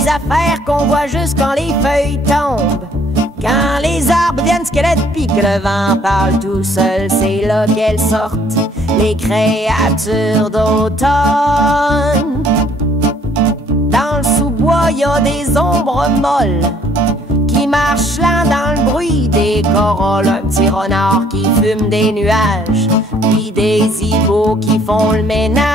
des affaires qu'on voit juste quand les feuilles tombent. Quand les arbres deviennent squelettes pis que le vent parle tout seul, c'est là qu'elles sortent, les créatures d'automne. Dans le sous-bois, y a des ombres molles qui marchent lent dans le bruit des corolles. Un petit renard qui fume des nuages, puis des hiboux qui font le ménage.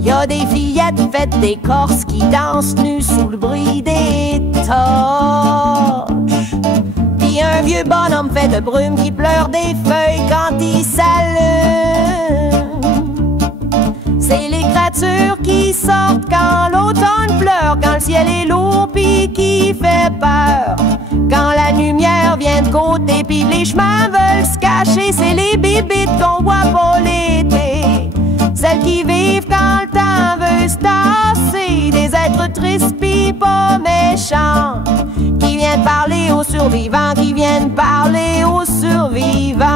Y a des fillettes faites d'écorce qui dansent nues sous le bruit des torches. Puis un vieux bonhomme fait de brume qui pleure des feuilles quand il s'allume. C'est les créatures qui sortent quand l'automne pleure, quand le ciel est lourd pis qui fait peur. Quand la lumière vient de côté pis les chemins veulent se cacher, c'est les bébites qu'on voit pas l'été. Celles qui vivent quand le temps veut se tasser, des êtres tristes pis pas méchants, qui viennent parler aux survivants, qui viennent parler aux survivants.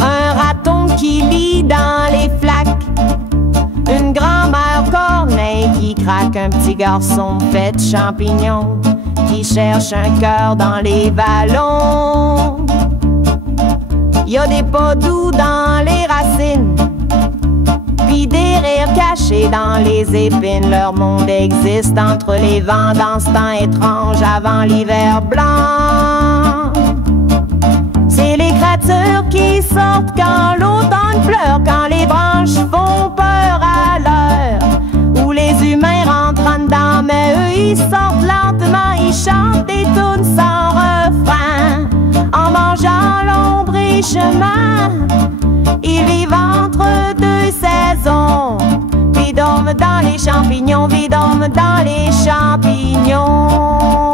Un raton qui lit dans les flaques, une grand-mère corneille qui craque, un petit garçon fait de champignons qui cherche un cœur dans les vallons. Y a des pas doux dans les racines, puis des rires cachés dans les épines. Leur monde existe entre les vents dans ce temps étrange avant l'hiver blanc. C'est les créatures qui sortent quand l'automne pleure, quand les branches font peur à l'heure où les humains rentrent en dedans. Mais eux ils sortent lentement, ils chantent des tunes sans refrain, en mangeant l'ombre et chemin. Ils vivent entre deux saisons, puis dorment dans les champignons, puis dorment dans les champignons.